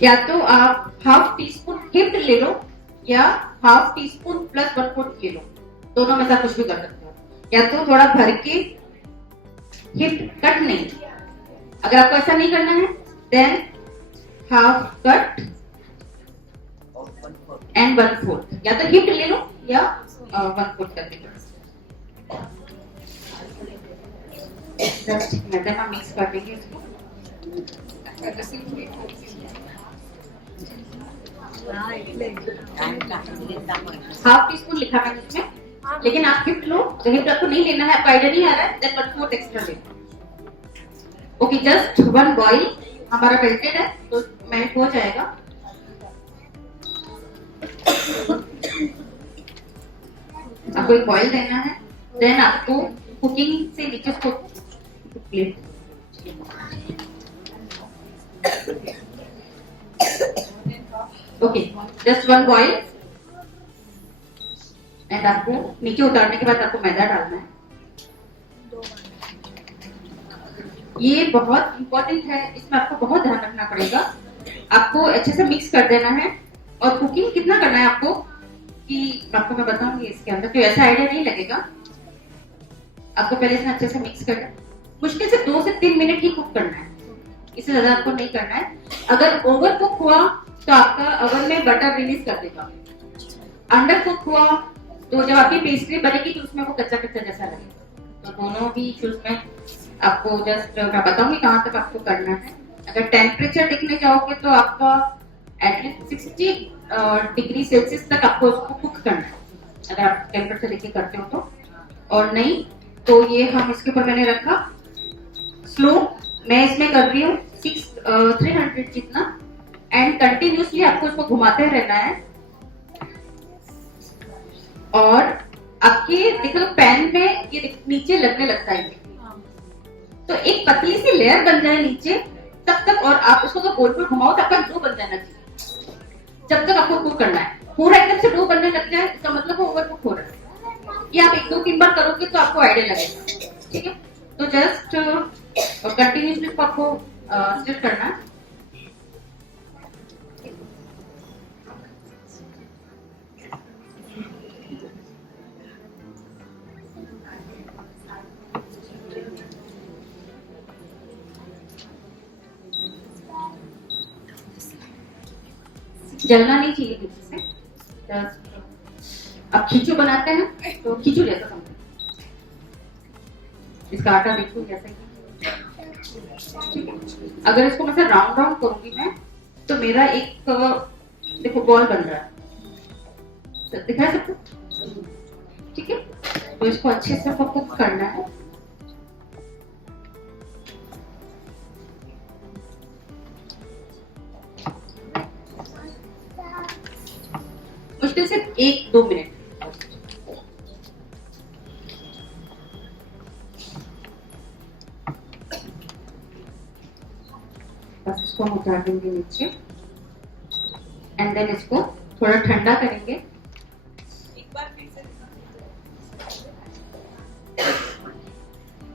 या तो आप हाफ टी स्पून हिप्ड ले लो या हाफ टी स्पून प्लस 1/4 ले लो, दोनों में से कुछ भी कर सकते हो। या तो थोड़ा भर के हिप कट नहीं, अगर आपको ऐसा नहीं करना है देन हाफ कट एंड 1/4, या तो हिप ले लो या 1/4 कर लो। मैदा में मिक्स कर देंगे इसको। हाफ टी स्पून लिखा मैंने इसमें, लेकिन आप हिप लो, तो हिप आपको नहीं लेना है, आपको आइडिया नहीं आ रहा है, देन 1/4 एक्स्ट्रा ले। ओके, जस्ट 1 बॉईल हमारा मेल्टेड है तो मेल्ट हो जाएगा। आपको एक बॉईल देना है, देन आपको कुकिंग से नीचे उसको plate okay, just 1 boil and आपको नीचे उतारने के बाद आपको मैदा डालना है। ये बहुत इंपॉर्टेंट है, इसमें आपको बहुत ध्यान रखना पड़ेगा। आपको अच्छे से मिक्स कर देना है। और कुकिंग कितना करना है आपको कि आपको मैं बताऊंगी इसके अंदर, कोई ऐसा आइडिया नहीं लगेगा। आपको पहले इसमें अच्छे से मिक्स करना है, मुश्किल से 2 से 3 मिनट ही कुक करना है, इससे ज्यादा आपको नहीं करना है। अगर ओवर कुक हुआ तो आपका ओवन में बटर रिलीज कर देगा, अंडर कुक हुआ तो जब आपकी पेस्ट्री बनेगी तो उसमें वो कच्चा कच्चा जैसा लगेगा। तो दोनों भी इश्यूज में आपको जस्ट मैं बताऊंगी कहाँ तक आपको करना है। अगर टेम्परेचर देखने जाओगे तो आपका एटलीस्ट 60 डिग्री सेल्सियस तक आपको उसको कुक करना है, अगर आप टेम्परेचर देख के करते हो तो। और नहीं तो ये हम इसके ऊपर मैंने रखा स्लो, मैं इसमें कर रही हूँ 300 जितना, एंड कंटिन्यूसली आपको इसको घुमाते रहना है। और आपके देखो पैन में ये नीचे लगने लगता है, तो एक पतली सी लेयर बन जाए नीचे तब तक, और आप उसको तो गोल गोल घुमाओ तो आपका डो बन जाना चाहिए। जब तक आपको कुक करना है, पूरा एकदम से डो बनने लग जाए इसका मतलब वो ओवर कुक हो रहा है। ये आप 1-2-3 बार करोगे तो आपको आइडिया लगेगा, ठीक है। तो जस्ट कंटिन्यूसली आपको स्टिर करना है। जलना नहीं चाहिए पीछे से। अब खींचू बनाते हैं तो खींचू जैसा समझो, इसका आटा देखो जैसा कि, ठीक है। अगर इसको मैं राउंड राउंड करूंगी मैं तो मेरा एक देखो बॉल बन रहा है, दिख रहा है सबको, ठीक है। तो इसको अच्छे से कुक करना है। मुश्किल से 1-2 मिनट। बस इसको हम उतार देंगे नीचे एंड देन इसको थोड़ा ठंडा करेंगे।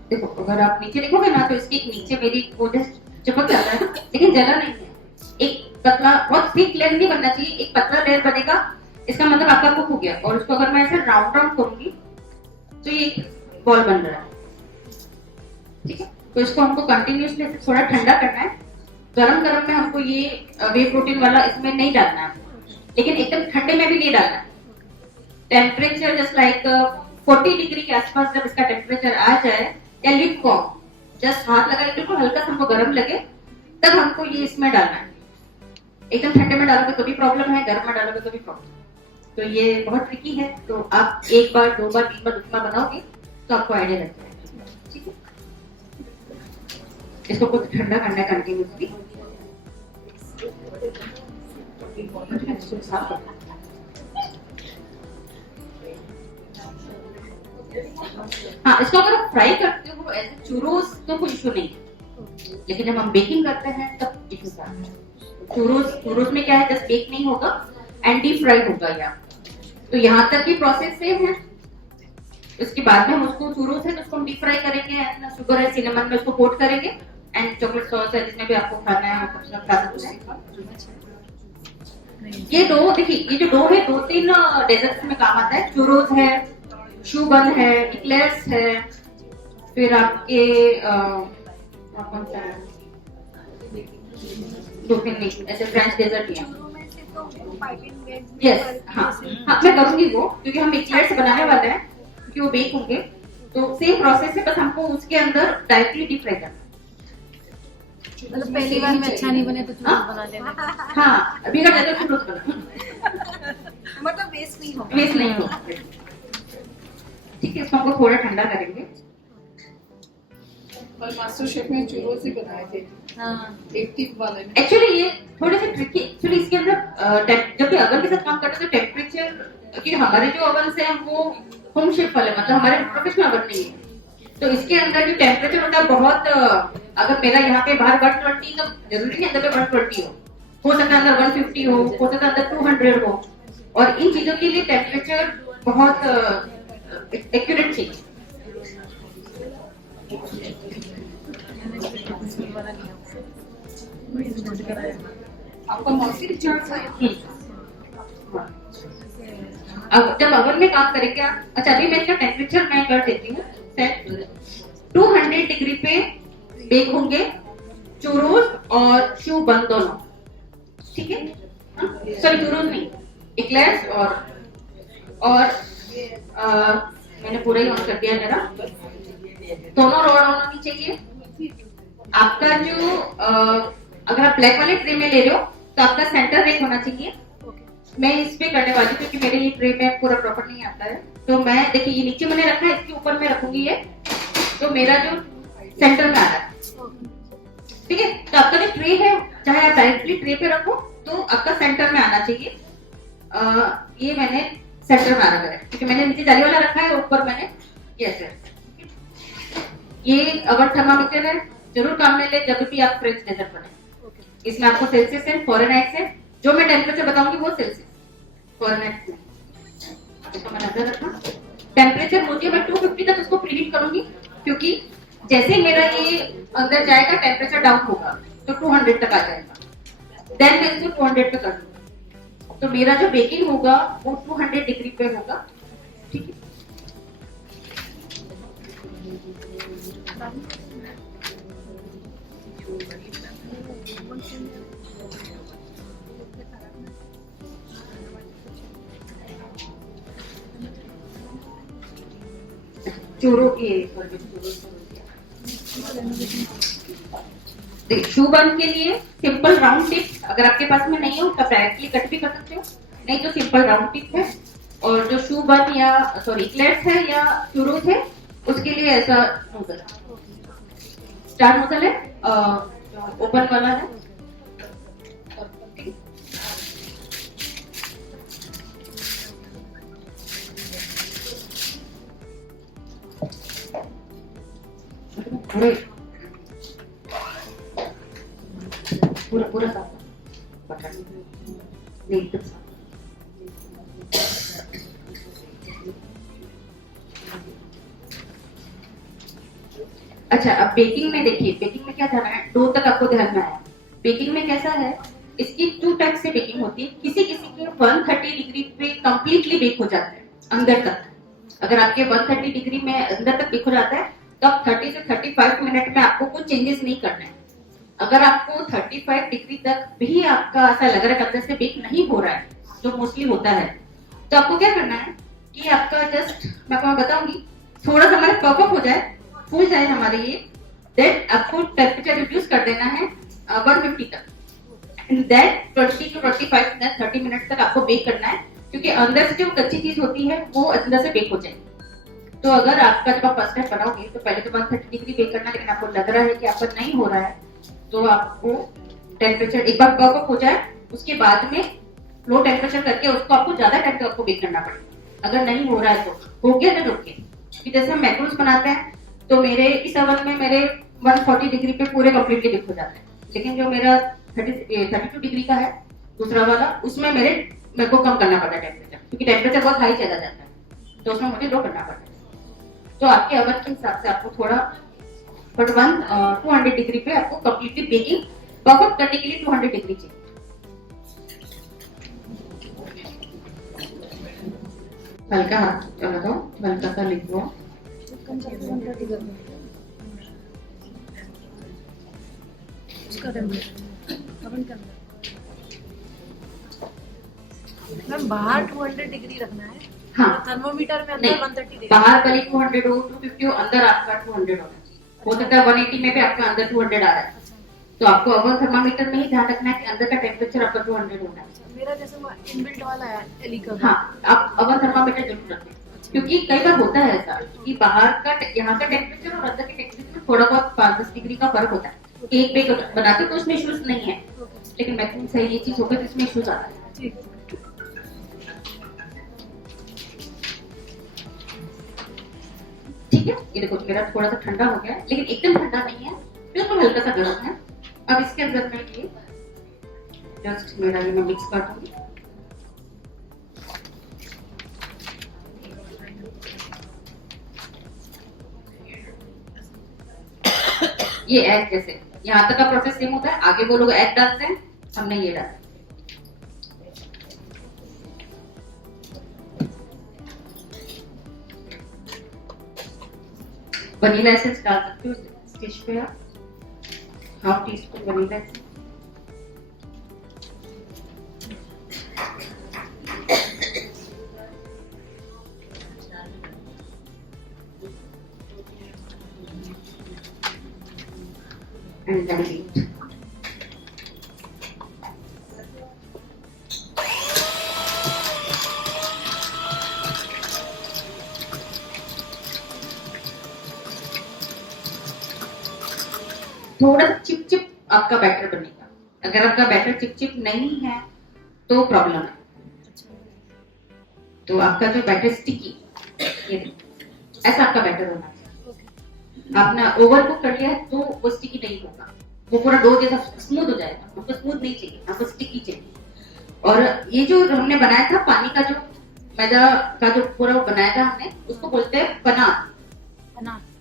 देखो अगर आप नीचे देखोगे ना तो इसके नीचे मेरी वो चिपक जाता है, लेकिन जला नहीं है। एक पतला, बहुत थिक लेयर नहीं बनना चाहिए, एक पतला लेयर बनेगा, इसका मतलब आपका कुक हो गया। और उसको अगर मैं ऐसे राउंड राउंड करूंगी तो ये एक बॉल बन रहा है, ठीक है। तो इसको हमको कंटिन्यूसली थोड़ा ठंडा करना है। गरम गरम में हमको ये वे प्रोटीन वाला इसमें नहीं डालना है, लेकिन एकदम ठंडे में भी नहीं डालना है। टेम्परेचर जस्ट लाइक 40 डिग्री के आसपास जब इसका टेम्परेचर आ जाए, या लिड फॉर्म, जस्ट हाथ लगा बिल्कुल हल्का सा हमको गर्म लगे, तब हमको ये इसमें डालना है। एकदम ठंडे में डालोगे तो भी प्रॉब्लम है, गर्म में डालोगे तो भी प्रॉब्लम। तो ये बहुत ट्रिकी है, तो आप 1 बार 2 बार 3 बार 2 बार बनाओगे तो आपको आइडिया लग जाएगा, ठीक है। इसको कुछ ठंडा करना है कंटिन्यूसली। हाँ, इसको अगर आप फ्राई करते हो एज ए चूरोस तो कोई इशू नहीं है, लेकिन जब हम बेकिंग करते हैं तब इशू आता है। चूरोस में क्या है, जस्ट बेक नहीं होगा एंड डीप फ्राई होगा यहाँ। तो यहाँ तक की प्रोसेस सेम है। उसके बाद में हम उसको चूरोस है तो उसको हम डीप फ्राई करेंगे, शुगर है, सिनेमन में उसको कोट करेंगे एंड चॉकलेट सॉस है जिसमें भी आपको खाना है वो सब खा सकते हैं। ये डो देखिए, ये जो डो है 2-3 डेजर्ट्स में काम आता है। चूरोस है, शू बन है, इक्लेयर्स है, फिर आपके कौन सा है, दो तीन नहीं, ऐसे फ्रेंच डेजर्ट ही है। यस, हाँ हाँ मैं करूंगी वो, क्योंकि हम इक्लेयर्स बनाने वाले हैं, क्योंकि वो बेक होंगे, तो सेम प्रोसेस है, बस हमको उसके अंदर डायरेक्टली डीप फ्राई करना है। मतलब पहली बार में अच्छा नहीं बने तो चूरस बना लेना। हाँ, अभी अगर ज्यादा चूरस बना, मतलब वेस्ट नहीं होगा। वेस्ट नहीं होगा। ठीक है, इसको हमको थोड़ा ठंडा करेंगे। और मास्टर शेफ में चूरोस ही बनाए थे, हाँ। एक टिप वाले ने। एक्चुअली ये थोड़े से ट्रिकी, एक्चुअली इसके अंदर जब भी अवन के साथ काम करते हैं तो टेम्परेचर, कि हमारे जो ओवन है वो होम शेफ वाले, मतलब हमारे प्रोफेशनल ओवन नहीं है, तो इसके अंदर जो टेम्परेचर होता है बहुत, अगर मेरा यहाँ पे बाहर 120, तो जरूरी नहीं अंदर पे 120 हो सकता है अंदर 150 हो सकता है अंदर 200 हो, और इन चीजों के लिए टेम्परेचर बहुत एक्यूरेट चाहिए। आपका मौसी चार्ट है? अब जब ओवन में काम करेंगे आप, अच्छा अभी मैं इसका टेम्परेचर मैं कर देती हूँ सेट। 200 डिग्री पे बेक होंगे चूरोस और शू बन दोनों, ठीक है? सॉरी चूरोस नहीं, इक्लेयर्स और मैंने पूरा ही ऑन कर दिया जरा, दोनों रोल ऑन होनी चाहिए। आपका जो अगर आप ब्लैक वाले ट्रे में ले रहे हो तो आपका सेंटर बेक होना चाहिए। मैं इस पे करने वाली हूँ क्योंकि मेरे ये ट्रे में पूरा प्रॉपर नहीं आता है, तो मैं देखिए ये नीचे मैंने रखा है, इसके ऊपर मैं रखूंगी ये, तो मेरा जो सेंटर में आ रहा है, ठीक है? तो आपका जो ट्रे है, चाहे आप डायरेक्टली ट्रे पे रखो तो आपका सेंटर में आना चाहिए। ये मैंने सेंटर में आना है क्योंकि मैंने नीचे जाली वाला रखा है, ऊपर मैंने ये ऐसे। ये ओवन थर्मामीटर है, जरूर काम में ले जब भी आप फ्रेंच डेजर्ट बनाए। इसमें आपको सेल्सियस है, फॉरेनहाइट है, जो मैं टेम्परेचर बताऊंगी वो सेल्सियस, फॉरेनहाइट में। इसको मैं नजर रखना, टेम्परेचर होती है मैं 250 तक उसको प्रीहीट करूंगी, क्योंकि जैसे मेरा ये अंदर जाएगा टेम्परेचर डाउन होगा तो 200 तक आ जाएगा, देन मैं इसको 200 पे कर दूंगी, तो मेरा जो बेकिंग होगा वो 200 डिग्री पे होगा, ठीक है? चूरों के शू बन के लिए सिंपल राउंड टिप अगर आपके पास में नहीं हो तो डायरेक्टली कट भी कर सकते हो, नहीं तो सिंपल राउंड टिप है। और जो शू बन या सॉरी इक्लेयर्स है या चूरोस है उसके लिए ऐसा नोजल, स्टार नोजल है, ओपन वाला है। पूरा पूरा साफ बटर नहीं एकदम साफ। अच्छा अब बेकिंग में देखिए, बेकिंग में क्या ध्यान है, डो तक आपको ध्यान में आया। बेकिंग में कैसा है, इसकी 2 टाइप से बेकिंग होती है। किसी किसी के 130 डिग्री पे कंप्लीटली बेक हो जाता है अंदर तक। अगर आपके 130 डिग्री में अंदर तक बेक हो जाता है तो आप 30 से 35 मिनट में आपको कुछ चेंजेस नहीं करना है। अगर आपको 35 डिग्री तक भी आपका ऐसा लग रहा है अंदर से बेक नहीं हो रहा है, जो मोस्टली होता है, तो आपको क्या करना है कि आपका जस्ट मैं आपको बताऊंगी, थोड़ा सा हमारा पॉप अप हो जाए, फूल जाए हमारे ये, देन आपको टेम्परेचर रिड्यूस कर देना है 150 तक। And that 20 to 25 minute 30 minute तक आपको बेक करना है, क्योंकि अंदर से जो कच्ची चीज होती है वो अंदर से बेक हो जाएगी। तो अगर आपका जब आप फर्स्ट टाइम बनाओगे तो पहले तो 130 डिग्री बेक करना, लेकिन आपको लग रहा है कि आपका नहीं हो रहा है तो आपको टेम्परेचर एक बार पॉप अप हो जाए उसके बाद में लो टेम्परेचर करके उसको आपको ज्यादा टाइम तक आपको बेक करना पड़ेगा। अगर नहीं हो रहा है तो हो गया तो रुक गया। जैसे हम मैक्रोस बनाते हैं तो मेरे इस ओवन में मेरे 140 डिग्री पे पूरे कंप्लीटली बेक हो जाते हैं, लेकिन जो मेरा 32 डिग्री का है दूसरा वाला, उसमें मेरे को कम करना पड़ता है टेम्परेचर, क्योंकि टेम्परेचर बहुत हाई चला जाता है, तो उसमें मुझे लो करना पड़ता है। तो आपके ओवन के हिसाब से आपको थोड़ा बट 200 डिग्री पे आपको कंप्लीटली बेकिंग परफेक्ट करने के लिए 200 डिग्री चाहिए। हल्का हाथ लगाओ, हल्का सा लिखो। उसका टेम्परेचर ओवन के अंदर मैम बाहर 200 डिग्री रखना है। हाँ। थर्मोमीटर में अंदर नहीं, 130 डिग्री। बाहर भले 200 हो, 250 हो, अंदर आपका 200 होना चाहिए। हो सकता है 180 में भी आपका अंदर 200 आ रहा है, तो आपको ओवन थर्मामीटर में ही ध्यान रखना है कि अंदर का टेम्परेचर आपका 200 होना है। मेरा जैसे वो इनबिल्ट वाला है एली का। हाँ, आप ओवन थर्मामीटर जरूर रखें, क्योंकि कई बार होता है ऐसा कि बाहर का यहाँ का टेम्परेचर और अंदर के टेम्परेचर में थोड़ा बहुत 5-10 डिग्री का फर्क होता है। केक बेक बनाते तो उसमें इश्यूज नहीं है, लेकिन मैक्सिमम सही ये चीज होगा जिसमें इश्यूज आता है। ठीक। ठीक है, ये देखो मेरा थोड़ा सा ठंडा हो गया है, लेकिन एकदम ठंडा नहीं है, बिल्कुल हल्का सा गर्म है। अब इसके अंदर मैं ये जस्ट मेरा ये मैं मिक्स कर दूंगी। ये एग जैसे यहाँ तक का प्रोसेस सेम होता है, आगे वो लोग एग डालते हैं, हमने ये डाला। वनीला एसेंस डाल सकते हो इस डिश पे आप, 1/2 teaspoon vanilla essence. And dilute. थोड़ा सा चिपचिप आपका बैटर बनेगा। अगर आपका बैटर चिपचिप नहीं है तो प्रॉब्लम है। तो आपका जो बैटर स्टिकी, ये देखो ऐसा आपका बैटर होना चाहिए। आपने ओवर कुक कर लिया है तो वो स्टिकी नहीं होगा, वो पूरा डो जैसा स्मूथ हो जाएगा। आपको स्मूथ नहीं चाहिए, आपको स्टिकी चाहिए। और ये जो हमने बनाया था पानी का, जो मैदा का जो पूरा बनाया था हमने, उसको बोलते हैं पनात।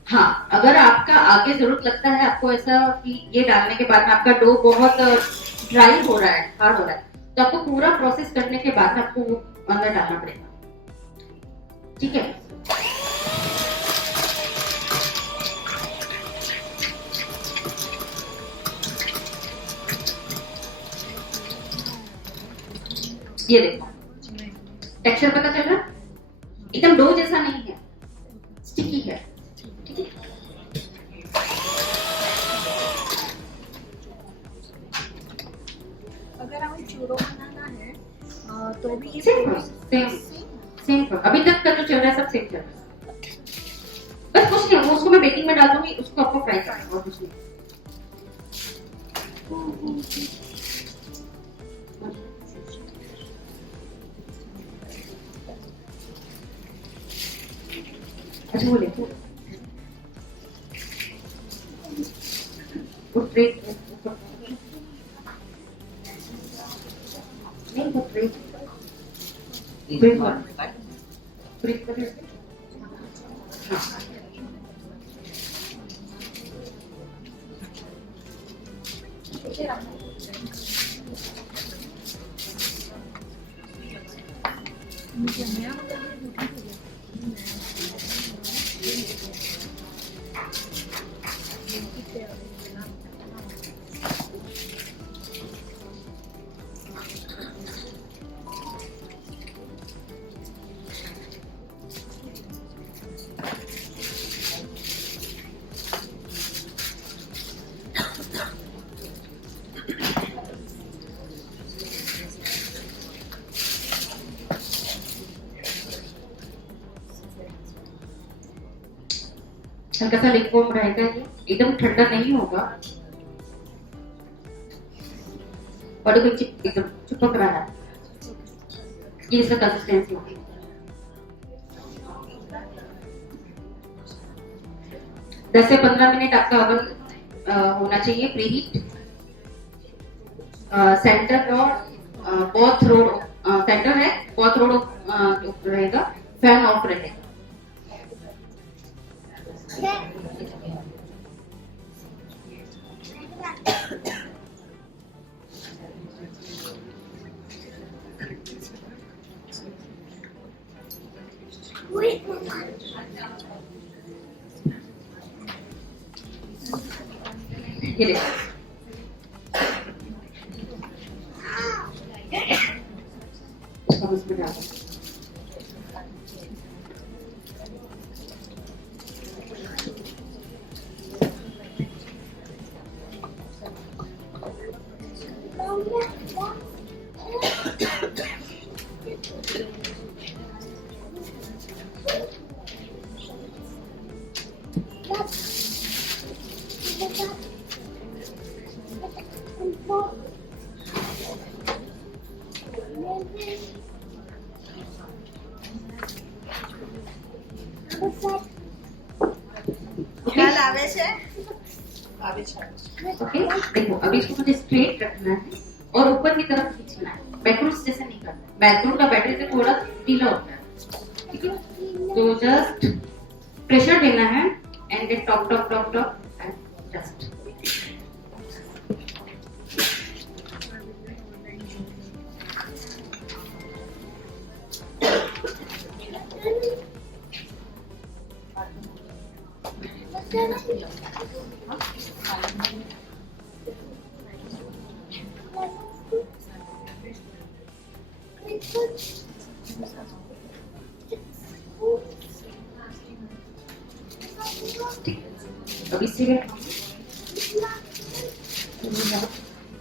हाँ, अगर आपका आगे जरूरत लगता है आपको ऐसा कि ये डालने के बाद में आपका डो बहुत ड्राई हो रहा है, हार्ड हो रहा है, तो आपको पूरा प्रोसेस करने के बाद आपको वो अंदर डालना पड़ेगा। ठीक है, ये देखो टेक्सचर पता चल रहा है, एकदम डो जैसा नहीं है, स्टिकी है। ठीक है, अगर हमें चूरो बनाना है तो भी ये सेम अभी तक का जो चल रहा है सब सेम चल रहा है। बस कुछ नहीं, वो उसको मैं बेकिंग में डाल दूंगी, उसको आपको फ्राई करना है और कुछ नहीं। अच्छा वो देखो वो ट्रे नहीं, वो ट्रे ब्रेक कर हाँ। हल्का सा लिक्विड रहेगा, ये एकदम ठंडा नहीं होगा और कोई एकदम चिपक रहा है, ये इसका कंसिस्टेंसी होगी। 10 से 15 मिनट आपका ओवन होना चाहिए प्रीहीट। सेंटर और बोथ रोड सेंटर है, बोथ रोड रहेगा, फैन ऑफ रहेगा। ये देखो इसको हम इसमें डाल देंगे। ख्याल आवे छे ओके देखो अभी इसको मुझे स्ट्रेट रखना है और ऊपर की तरफ खींचना है। बैकरूट्स जैसे नहीं करना। बैकरूट का बैटरी से थोड़ा ढीला होता है, ठीक है। तो जस्ट प्रेशर देना है and then top top top top and just अभी सिगरेट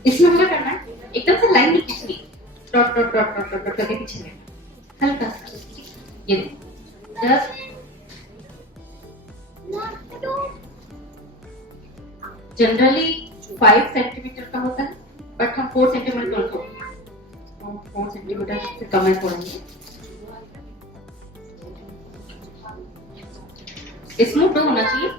इसमें मुझे करना है एकदम से लाइन नहीं खींचनी। Dot dot dot dot dot करके पीछे में हल्का सा ये जस्ट जनरली 5 सेंटीमीटर का होता है बट हम 4 सेंटीमीटर तो 4 सेंटीमीटर से कम है थोड़ा। स्मूथ होना चाहिए।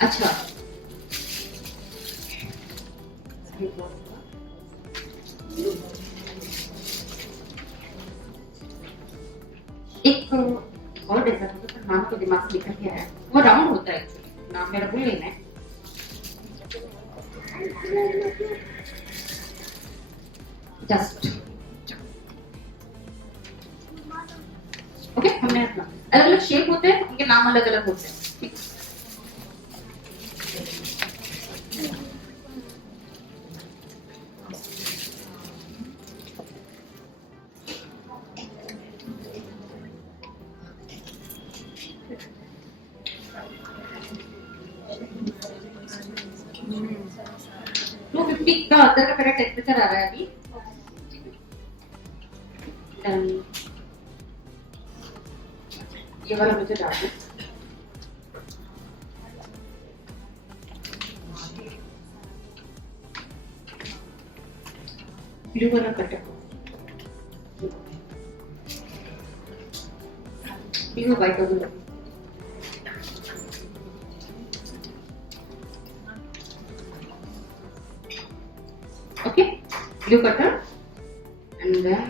अच्छा एक वर्ड ऐसा था तो नाम तो दिमाग से निकल गया है। वो राउंड होता है, नाम मेरा भूल गई मैं। जस्ट ओके हमने अपना अलग अलग शेप होते हैं, उनके नाम अलग अलग होते हैं, ठीक। टू 50 का अंदर का मेरा टेम्परेचर आ रहा है अभी। ये वाला मुझे डाल दो। ब्लू वाला कटर ब्लू व्हाइट वाला okay blue cutter and then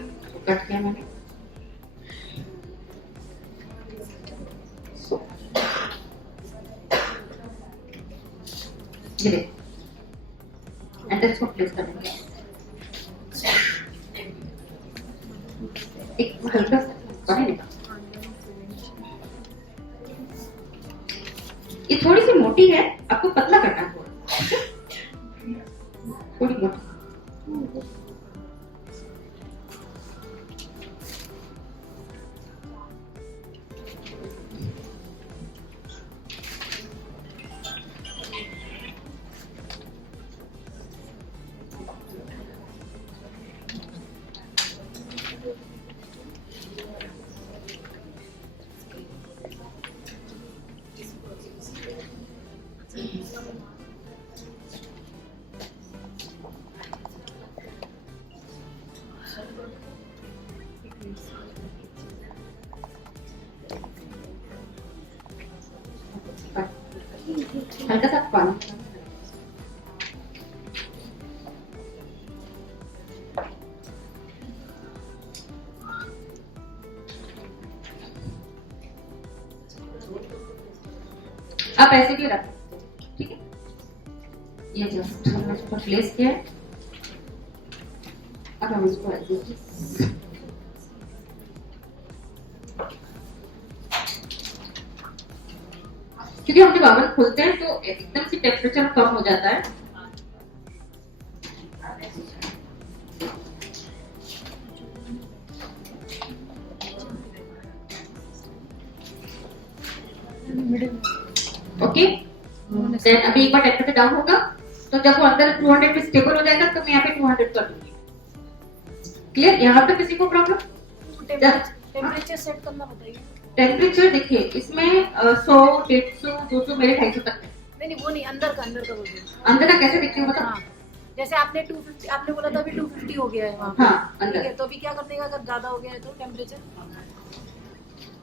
cut किया मैंने। ये एंड इसको प्लेस करेंगे। एक हल्का सा बढ़ेगा। ये थोड़ी सी मोटी है, आपको पतला करना है थोड़ा, थोड़ी मोटी। हल्का सा पानी आप ऐसे भी रख सकते हो, ठीक है। ये जस्ट हमने इसको प्लेस किया है। अब हम इसको ऐसे क्योंकि हम जब ओवन खोलते हैं तो एकदम से टेम्परेचर कम हो जाता है। ओके, देन अभी एक बार टेम्परेचर डाउन होगा तो जब वो अंदर 200 पे स्टेबल हो जाएगा तो मैं यहाँ पे 200 कर दूंगी। क्लियर? यहाँ पे किसी को प्रॉब्लम? टेम्परेचर सेट करना बताइए। टेम्परेचर देखिए इसमें 100, 150, 200, मेरे 250 तक है। नहीं नहीं वो नहीं, अंदर का बोल रही हूँ। अंदर का कैसे देखती हूँ बताओ? हाँ, जैसे आपने 250 आपने बोला था अभी 250 हो गया है वहाँ पे। हाँ, अंदर। ठीक है, तो अभी क्या करने का अगर ज्यादा हो गया है तो टेम्परेचर?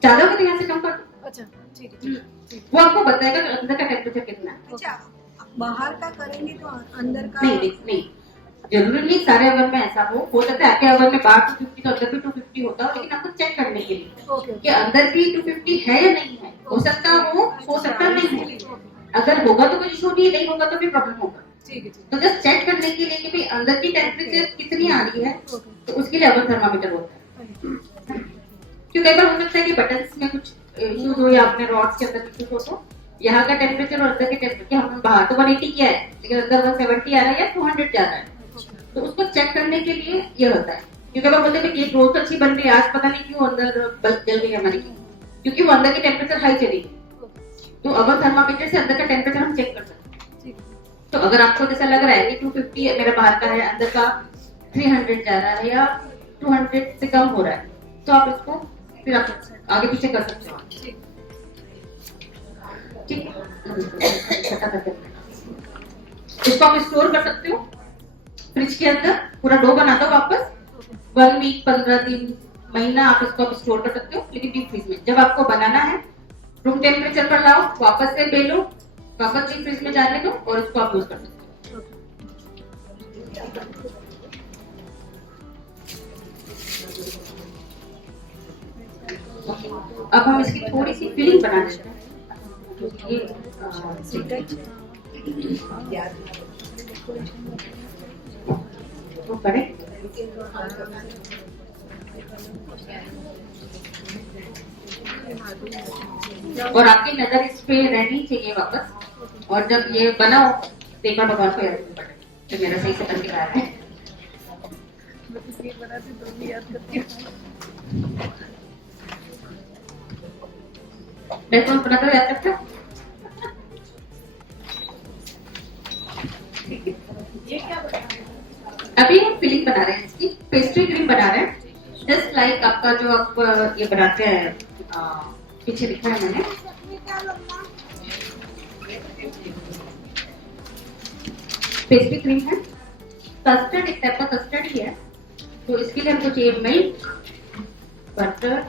ज्यादा होगा तो यहाँ से कम कर दो। अच्छा ठीक है, वो आपको बताएगा कि अंदर का टेम्परेचर कितना है। अच्छा, बाहर का करेंगे तो अंदर का नहीं, जरूरी नहीं सारे ओवन में ऐसा हो सकता है आपके ओवन में बाहर 250 तो अंदर भी 250 होता हो, लेकिन आपको चेक करने के लिए ओके कि अंदर भी 250 है या नहीं है। हो सकता हो सकता नहीं है। अगर होगा तो कोई इशू नहीं होगा तो भी प्रॉब्लम होगा। ठीक है। तो जस्ट चेक करने के लिए कि भाई अंदर की टेम्परेचर कितनी आ रही है, तो उसके लिए ओवन थर्मामीटर होता है। क्योंकि कई बार हो सकता है कि बटन्स में कुछ इश्यूज हो या अपने रॉड्स के अंदर इश्यूज हो, तो यहाँ का टेम्परेचर और अंदर के टेम्परेचर हमने बाहर तो 180 किया है लेकिन अंदर 170 आ रहा है या 200 जा रहा है, तो उसको चेक करने के लिए ये होता है। क्योंकि वो बोलते हैं कि रोज तो अच्छी बन रही है, आज पता नहीं क्यों अंदर बल्ब जल गई हमारी, क्योंकि वो अंदर की टेम्परेचर हाई चली। तो अगर थर्मामीटर से अंदर का टेम्परेचर हम चेक कर सकते हैं। तो अगर आपको जैसा लग रहा है कि 250 मेरा बाहर का है, अंदर का 300 जा रहा है या 200 से कम हो रहा है, तो आप इसको फिर आप आगे पीछे कर सकते हो। ठीक है, इसको आप स्टोर कर सकते हो फ्रिज के अंदर, पूरा डो बना दो वापस 1 वीक, 15 दिन, महीना आप इसको स्टोर कर सकते हो। लेकिन डीप फ्रीज में जब आपको बनाना है रूम टेम्परेचर पर लाओ, वापस से बेलो, वापस डीप फ्रीज में जाने दो और इसको आप यूज कर सकते हो। अब हम इसकी थोड़ी सी फिलिंग बना देते हैं। तो करें और आपकी नजर इस पे रहनी चाहिए वापस। और जब ये बनाओ तो एक बार भगवान को याद करना तो मेरा सही से बन के आ रहा है। मैं कौन बनाता याद करता हूँ। अभी हम फिलिंग बना रहे हैं, इसकी पेस्ट्री क्रीम बना रहे हैं। जस्ट लाइक आपका जो आप ये बनाते हैं, पीछे लिखा है मैंने, पेस्ट्री क्रीम है। कस्टर्ड एक टाइप का कस्टर्ड ही है। तो इसके लिए हमको चाहिए मिल्क, बटर,